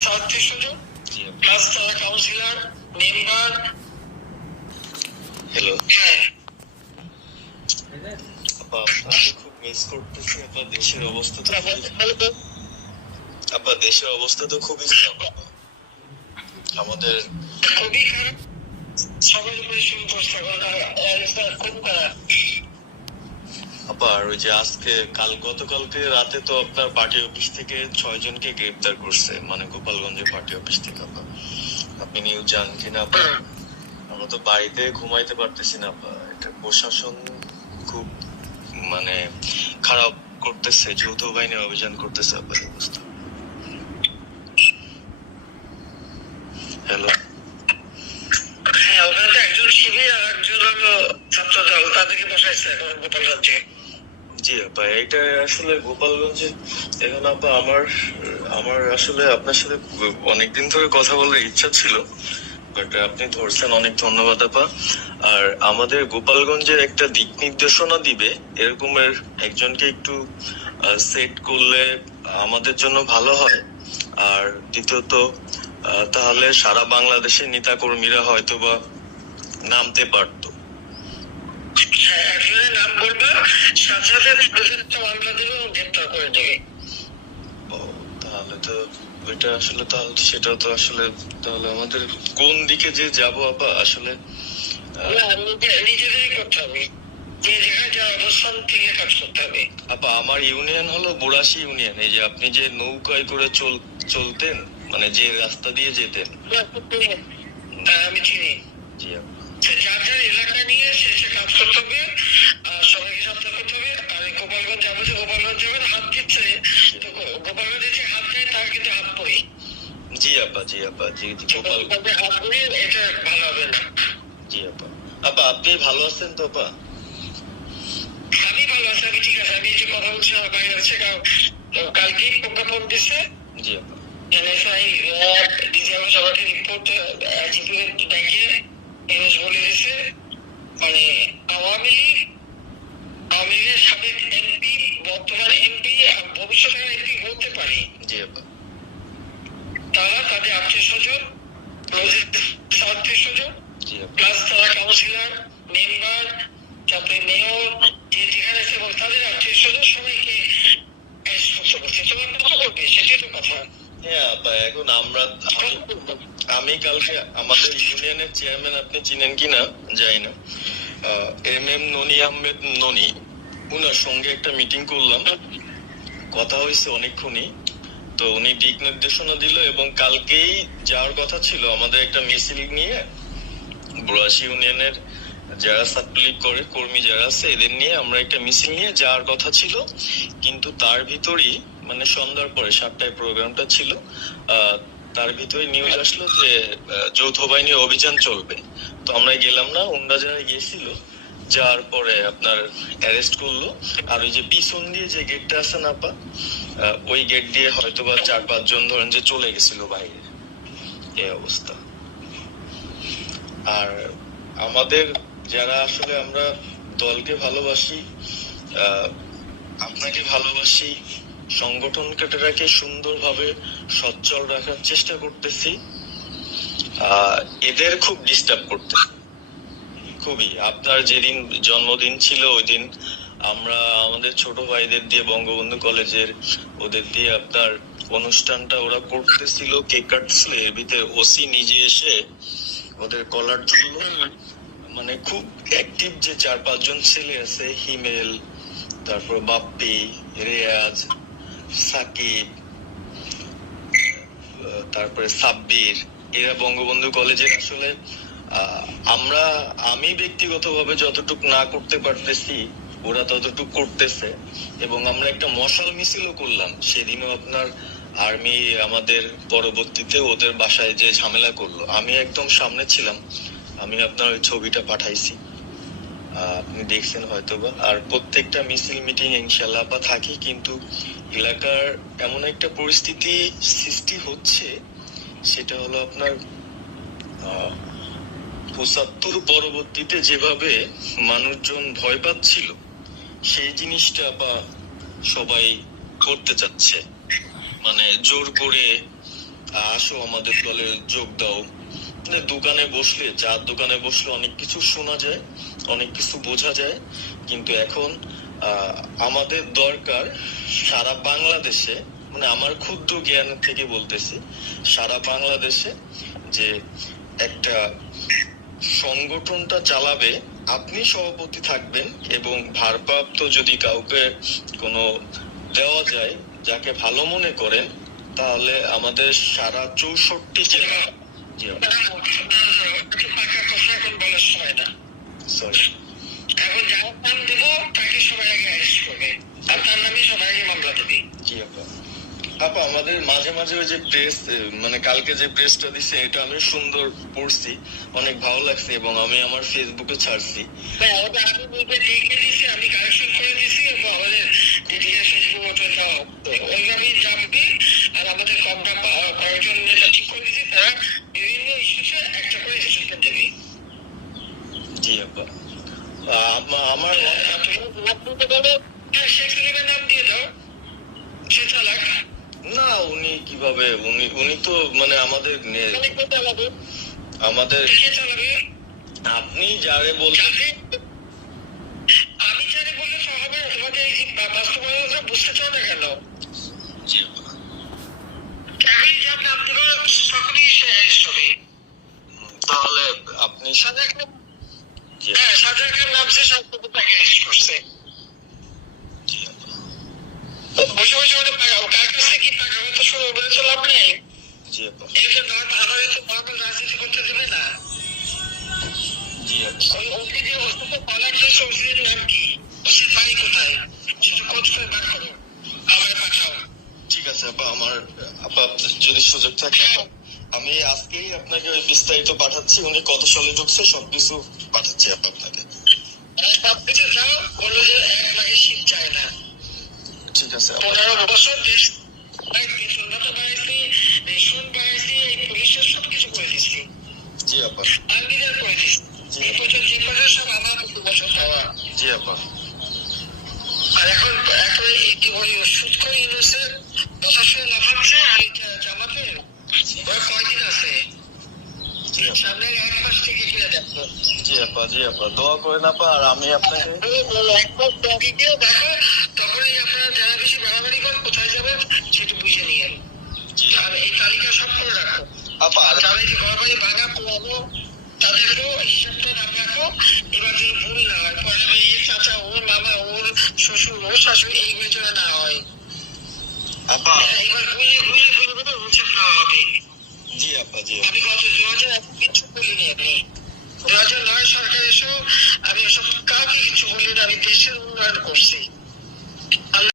আত্মীয়স্বজন প্লাস যারা councillor member. Hello হ্যাঁ আপা, আপনাকে খুব মিস করতেছি আপা। দেশের অবস্থা তো আপা, দেশের অবস্থা তো খুবই খারাপ আপা। আমাদের খুবই খারাপ, সবাই পরিশ্রম করছে খুব খারাপ। আপা, আর ওই যে আজকে গতকালকে রাতে তো আপনার পার্টি অফিস থেকে 6 জনকে গ্রেপ্তার করছে, মানে গোপালগঞ্জের পার্টি অফিস থেকে আপা। আপনি নিউজ জানেন কিনা আপা? আমরা তো বাড়িতে ঘুমাইতে পারতেছি না আপা। এটা প্রশাসন খুব মানে খারাপ করতেছে, যৌথ বাহিনী অভিযান করতেছে আপা। অবস্থা। হ্যালো, হ্যাঁ, ওখানে তো একজন শিবির আর একজন হলো ছাত্র দল, তাদেরকে বসাইছে এখন গোপালগঞ্জে। জি আপা, এটা আসলে গোপালগঞ্জে এখন আপা আমার আসলে আপনার সাথে অনেকদিন ধরে কথা বলার ইচ্ছা ছিল, বাট আপনি ধরছেন, অনেক ধন্যবাদ আপা। আর আমাদের গোপালগঞ্জের একটা দিক নির্দেশনা দিবে এরকমের একজনকে একটু সেট করলে আমাদের জন্য ভালো হয়। আর দ্বিতীয়ত তাহলে সারা বাংলাদেশের নেতা কর্মীরা হয়তো বা নামতে পারতো। হ্যাঁ, একজনের নাম বলবে, সাথে সাথে তাদেরকে মামলা দেবে এবং গ্রেপ্তার করে দেবে। ও, তাহলে তো ওইটা আসলে সেটা তো আসলে তাহলে আমাদের কোন দিকে যে যাব আপা আসলে নিজেদেরই করতে হবে, যে জায়গায় যা অবস্থান থেকে কাজ করতে হবে। আপা, আমার ইউনিয়ন হলো বুড়াশি ইউনিয়ন। এই যে আপনি যে নৌকায় করে চলতেন, মানে যে রাস্তা দিয়ে যেতেন। আমি চিনি। জি আপা। যার যার এলাকা নিয়ে শেষে কাজ করতে হবে, আর সবাইকে সাবধান করতে হবে। আর গোপালগঞ্জ যাবো, যে গোপালগঞ্জ যাবেন হাত দিচ্ছে, তো গোপালগঞ্জে যে হাত দেয় তার কিন্তু হাত পড়ি। জি আপা, জি আপা, জি গোপাল। হাত পড়ি, এটা ভালো হবে না। জি আপা। আপা, আপনি ভালো আছেন তো আপা? আমি ভালো আছি, আমি ঠিক আছে। আমি যে কথা বলছি আমার বাইরে আছে, কালকেই প্রজ্ঞাপন দিচ্ছে। জি আপা। এনএসআই ডিজিএম সবাইকে রিপোর্ট জিপি ব্যাংকে এনএস বলে দিচ্ছে, মানে আওয়ামী লীগের সাবেক এমপি, বর্তমান এমপি, ভবিষ্যতে এমপি হতে পারে। জি আপা। তারা তাদের আত্মীয় স্বজন, আত্মীয় স্বজন জি আপা। প্লাস তারা কাউন্সিলর মেম্বার, তারপরে মেয়র, যে যেখানে আছে এবং তাদের আত্মীয় স্বজন সবাইকে অ্যারেস্ট করতে বলছে। তোমার কত করবে সেটাই তো কথা। হ্যাঁ আপা, এখন আমি কালকে আমাদের ইউনিয়নের চেয়ারম্যান, আপনি চিনেন কিনা জানি না, MM ননি আহমেদ ননি, উনার সঙ্গে একটা মিটিং করলাম, কথা হয়েছে অনেকক্ষণই। তো উনি দিক নির্দেশনা দিল এবং কালকেই যাওয়ার কথা ছিল আমাদের একটা মিছিল নিয়ে, বুড়াশি ইউনিয়নের যারা ছাত্রলীগ করে কর্মী যারা আছে এদের নিয়ে আমরা একটা মিছিল নিয়ে যাওয়ার কথা ছিল। কিন্তু তার ভিতরই মানে সন্ধ্যার পরে 7টায় প্রোগ্রামটা ছিল, তার ভিতরে নিউজ আসলো যে যৌথ বাহিনী অভিযান চলবে। তো আমরা গেলাম না, ওনরা যারা গেছিল যাওয়ার পরে আপনার অ্যারেস্ট করলো। আর ওই যে পিছন দিয়ে যে গেটটা আছে না আপা, ওই গেট দিয়ে হয়তোবা 4-5 জন ধরেন যে চলে গেছিল বাইরে, এই অবস্থা। আর আমাদের যারা আসলে আমরা দলকে ভালোবাসি, আপনাকে ভালোবাসি, সংগঠনটাকে সুন্দরভাবে সচ্ছল রাখার চেষ্টা করতেছি, এদের খুব ডিস্টার্ব করতে খুবই। আপনার যেদিন জন্মদিন ছিল ওই দিন আমরা আমাদের ছোট ভাইদের দিয়ে বঙ্গবন্ধু কলেজের ওদের দিয়ে আপনার অনুষ্ঠানটা ওরা করতেছিল, কেক কাটছিল, এর ভিতরে ওসি নিজে এসে ওদের কলার ধরলো। মানে খুব অ্যাক্টিভ যে 4-5 জন ছেলে আছে, হিমেল, তারপর বাপ্পি, রেয়াজ, সাকিব, তারপরে সাব্বির, এরা বঙ্গবন্ধু কলেজের আসলে আমি ব্যক্তিগতভাবে যতটুকু না করতে পারতেছি ওরা ততটুকু করতেছে। এবং আমরা একটা মশাল মিছিলও করলাম সেদিনও আপনার আর্মি আমাদের পরবর্তীতে ওদের বাসায় যে ঝামেলা করলো, আমি একদম সামনে ছিলাম। আমি আপনার ওই ছবিটা পাঠাইছি, আপনি দেখছেন হয়তোবা। আর প্রত্যেকটা মিছিল মিটিং ইনশাল্লাহ বা থাকি, কিন্তু এলাকার এমন একটা পরিস্থিতি সৃষ্টি হচ্ছে, সেটা হলো আপনার 75 পরবর্তীতে যেভাবে মানুষজন ভয় পাচ্ছিল সেই জিনিসটা বা সবাই করতে চাচ্ছে, মানে জোর করে আসো আমাদের দলে যোগ দাও। মানে দোকানে বসলে, চার দোকানে বসলে অনেক কিছু শোনা যায়, অনেক কিছু বোঝা যায়, কিন্তু এখন আমাদের দরকার সারা বাংলাদেশে, মানে আমার ক্ষুদ্র জ্ঞান থেকে বলতেছি, সারা বাংলাদেশে যে একটা সংগঠনটা চালাবে, আপনি সভাপতি থাকবেন এবং ভারপ্রাপ্ত যদি কাউকে কোনো দেওয়া যায় যাকে ভালো মনে করেন, তাহলে আমাদের সারা 64 জেলা। জি পাকা কথা এখন বলার সময় না। সরি। এখন যার নাম দেবো তাকে সবাই আগে অ্যারেস্ট করবে, আর তার নামে সবাই আগে মামলা দেবে। জি আপা। আপা আমাদের মাঝে মাঝে ওই যে প্রেস, মানে কালকে যে প্রেসটা দিছে এটা আমি সুন্দর পড়ছি, অনেক ভালো লাগছে এবং আমি আমার ফেসবুকে ছাড়ছি। আমি নিজে লিখে দিছি, আমি কারেকশন করে দিছি এবং আমাদের দিদিকে ফেসবুক ওইভাবেই যাবে। আর আমাদের কয়েকজন নেতা ঠিক করে দিছি, তারা বিভিন্ন ইস্যুতে একটা করে স্টেটমেন্ট দেবে। জি আপা। আমার শেখ সালিমের নাম দিয়ে দাও, সে চালাক। না, উনি কিভাবে, উনি তো মানে আমাদের আমাদের কে চালাবে? আপনি যারে বলছেন। আমি জানি বললে তো হবে না, তোমাদের এই বাস্তবতা বুঝতে চাও না কেন? জি আপা। আমি যার নাম দেবো সকলেই সে অ্যারেস্ট হবে। তাহলে আপনি সাজা খান, হ্যাঁ সাজা খান নামছে, সবকিছু তাকে অ্যারেস্ট করছে। জি আপা। বসে বসে ওটা কার কাছ থেকে কি টাকা তো শুরু বলে তো লাভ নেই। জি আপা। এটা তো আমাদের তো নর্মাল রাজনীতি করতে দেবে না। জি আপা। ওই ওকে যে ওষুধ পালার যে ওষুধের নাম কি, ওষুধ বাড়ি কোথায়, সেটা খোঁজ করে বার করো, আমার পাঠাও। ঠিক আছে আপা, আমার আপা যদি সুযোগ থাকে আমি আজকেই আপনাকে ওই বিস্তারিত পাঠাচ্ছি, উনি কত সালে ঢুকছে সবকিছু পাঠাচ্ছি আপা আপনাকে। সবকিছু যাও, বললো যে 1 লাখে শীত যায় না। ঠিক আছে আপা। 15 বছর দেশ বেতন ভাতা বাড়াইছি, রেশন বাড়াইছি, এই পুলিশের সবকিছু করে দিচ্ছি। জি আপা। আর্মিরা করে দিচ্ছি। এই বছর যে করে সব আমার 2 বছর পাওয়া। জি আপা। আর এখন এই কি বলি, ওষুধ করে ইউনুসের কথা শুনে লাফাচ্ছে। আর জামাতে ওরা কয়দিন আছে, সামনে 1 মাস থেকে কিনে দেখো। জি আপা। জি আপা, দোয়া করেন আপা। আর আমি আপনাকে 1 মাস ভিডিও দেখো, তখনই আপনারা যারা বেশি বাড়াবাড়ি করেন কোথায় যাবেন সেটা বুঝে নিয়ে। আর এই তালিকা সব করে রাখো আপা। আর যারা যে ঘর বাড়ি ভাঙা পোড়ানো তাদেরকেও হিসাবটা নাম রাখো। এবার যদি ভুল না হয়, পরে এর চাচা, ওর মামা, ওর শ্বশুর, ওর শাশুড়ি, এইগুলো যেন না হয়। আপা। এবার ঘুরে ঘুরে ঘুরে ঘুরে হিসাব নেওয়া হবে। জি আপা। জি আমি গত 2000 কিছু বলিনি, আপনি 2009 সরকার এসেও আমি এসব কাজ